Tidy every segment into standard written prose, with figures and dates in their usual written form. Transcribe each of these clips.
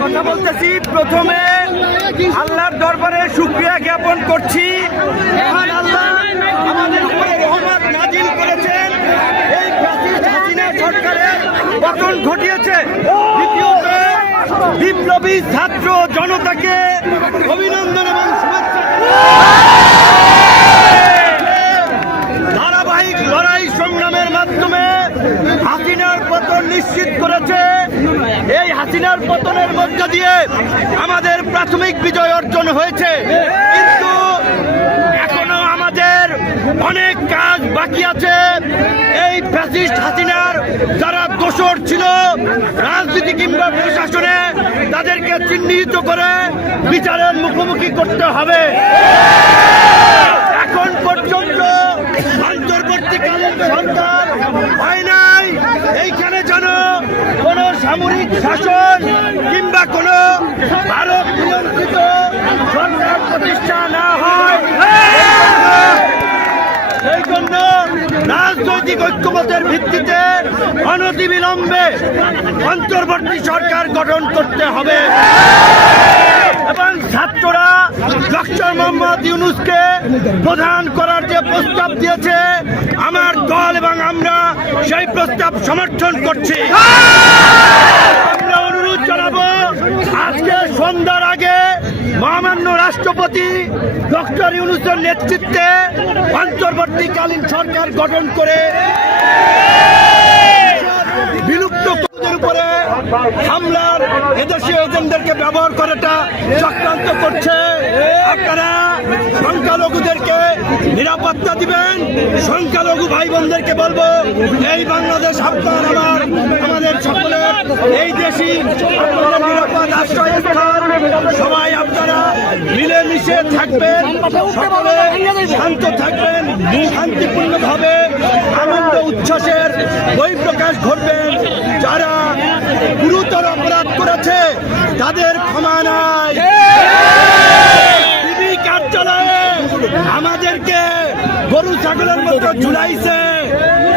কথা বলতেছি, প্রথমে আল্লাহর দরবারে শুকরিয়া জ্ঞাপন করছি। মহান আল্লাহ আমাদের উপরে রহমত নাজিল করেছেন, এই ফ্যাসিস্ট হাসিনা সরকারের পতন ঘটিয়েছে। দ্বিতীয়ত, বিপ্লবী ছাত্র জনতাকে অভিনন্দন এবং শুভেচ্ছা। ধারাবাহিক লড়াই সংগ্রামের মাধ্যমে হাসিনার পতন নিশ্চিত করেছে। এই হাসিনার পতনের মধ্য দিয়ে আমাদের প্রাথমিক বিজয় অর্জন হয়েছে, কিন্তু এখনো আমাদের অনেক কাজ বাকি আছে। এই ফ্যাসিস্ট হাসিনার যারা দোষর ছিল রাজনীতি কিংবা প্রশাসনে, তাদেরকে চিহ্নিত করে বিচারের মুখোমুখি করতে হবে। এখন পর্যন্ত অন্তর্বর্তীকালীন সরকার হয় নাই, এইখানে যেন কোন সামরিক শাসন কিংবা কোন ভারত নিয়ন্ত্রিত সরকার প্রতিষ্ঠা না হয়। সেই জন্য রাজনৈতিক ঐক্যমতের ভিত্তিতে অনতিবিলম্বে অন্তর্বর্তী সরকার গঠন করতে হবে এবং ছাত্ররা ডক্টর মোহাম্মদ ইউনূসকে প্রধান করার যে প্রস্তাব দিয়েছে, আমার দল এবং আমরা সেই প্রস্তাব সমর্থন করছি। আমরা অনুরোধ জানাবো, আজকে সন্ধ্যার আগে মহামান্য রাষ্ট্রপতি ডক্টর ইউনূসের নেতৃত্বে অন্তর্বর্তীকালীন সরকার গঠন করে বিলুপ্ত কুকুরদের উপরে হামলার এদেশীয় এজেন্টদেরকে ব্যবহার করাটা চক্রান্ত করছে। আপনারা সংখ্যালঘুদেরকে নিরাপত্তা দিবেন। সংখ্যালঘু ভাই বোনদেরকে বলবো, এই বাংলাদেশ আপনার আমার আমাদের সকলের, এই দেশই আপনাদের নিরাপদ আশ্রয়স্থল। সবাই আপনারা মিলেমিশে থাকবেন, সকলে শান্ত থাকবেন, শান্তিপূর্ণভাবে আনন্দ উচ্ছ্বাসের বহিঃপ্রকাশ ঘটবেন। যারা গুরুতর অপরাধ করেছে তাদের ক্ষমা নাই। টিভি কার্যালয়ে আমাদেরকে গরু ছাগলের মতো ঝুলাইছে।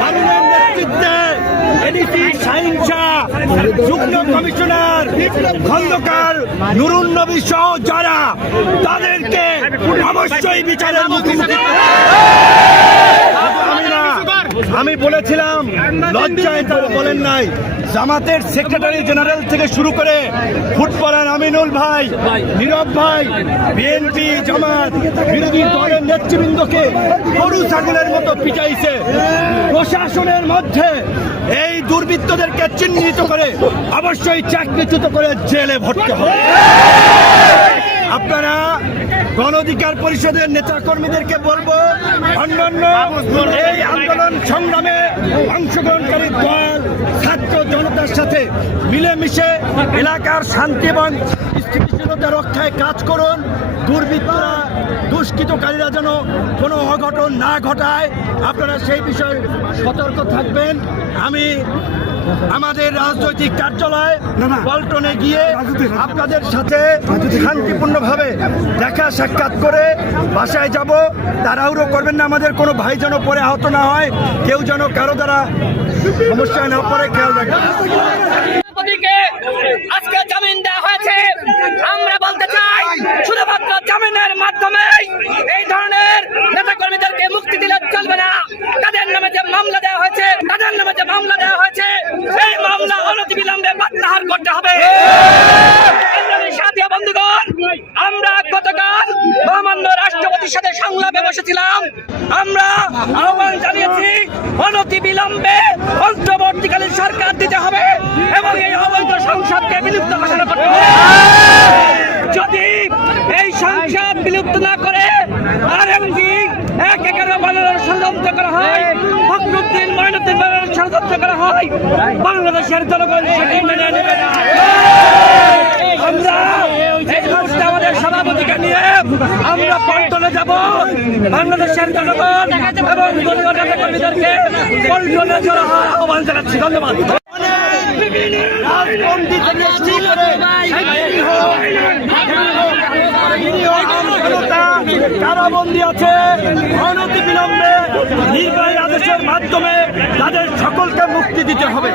হারুনের নেতৃত্বে এডিসি শাহীন শাহ, যুগ্ম কমিশনার খন্দকার নুরুন নবী সহ যারা, তাদেরকে অবশ্যই বিচারের মুখোমুখি। আমি বলেছিলাম, লজ্জায় তারা বলেন নাই। জামাতের সেক্রেটারি জেনারেল থেকে শুরু করে ফুটবলার আমিনুল ভাই, নীরব ভাই, বিএনপি জামাত বিরোধী দলের নেতৃবৃন্দকে গরু ছাগলের মতো পিটাইছে। প্রশাসনের মধ্যে এই দুর্বৃত্তদেরকে চিহ্নিত করে অবশ্যই চাকরিচ্যুত করে জেলে ভরতে হবে। আপনারা গণ অধিকার পরিষদের নেতাকর্মীদেরকে বলবো, অন্যান্য এই আন্দোলন সংগ্রামে অংশগ্রহণকারী দল ছাত্র জনতার সাথে মিলেমিশে এলাকার শান্তি এবং স্থিতিশীলতা রক্ষায় কাজ করুন। দুর্বৃত্তরা, দুষ্কৃতকারীরা যেন কোনো অঘটন না ঘটায়, আপনারা সেই বিষয়ে সতর্ক থাকবেন। আমি আমাদের রাজনৈতিক কার্যালয় পল্টনে গিয়ে আপনাদের সাথে শান্তিপূর্ণভাবে দেখা সাক্ষাৎ করে বাসায় যাব। তাড়াহুড়ো করবেন না, আমাদের কোনো ভাই যেন পরে আহত না হয়, কেউ যেন কারো দ্বারা সমস্যায় না পড়ে, খেয়াল রাখবেন। আজকে জামিন দেওয়া হয়েছে। আমরা বলতে চাই, শুধুমাত্র জামিনের মাধ্যমে এই ধরনের নেতাকর্মীদেরকে মুক্তি দিলে চলবে না। তাদের নামে যে মামলা দেওয়া হয়েছে, এই মামলা অনতিবিলম্বে প্রত্যাহার করতে হবে। সাথী বন্ধুগণ, আমরা গতকাল মহামান্য রাষ্ট্রপতির সাথে সংলাপে বসেছিলাম। আমরা আহ্বান জানিয়েছি, অনতিবিলম্বে অন্তর্বর্তীকালীন সরকার দিতে হবে এবং এই অবৈধ সংসদকে বিলুপ্ত ঘোষণা করতে হবে। যদি এই সংসদ বিলুপ্ত না করে আরএমপি ১/১১ বানানোর ষড়যন্ত্র করা হয়, ফখরুদ্দিন মঈনুদ্দিন বানানোর ষড়যন্ত্র করা হয়, বাংলাদেশের জনগণ সেটি মেনে নেবে না। আমরা এই মুহূর্তে আমাদের সভাপতিকে নিয়ে আমরা পল্টনে যাব। বাংলাদেশের জনগণ এবং দলীয় নেতাকর্মীদেরকে পল্টনে জড়ো হওয়ার আহ্বান জানাচ্ছি। ধন্যবাদ। কারাবন্দী আছে, অনতিবিলম্বে নির্বাহী আদেশের মাধ্যমে তাদের সকলকে মুক্তি দিতে হবে।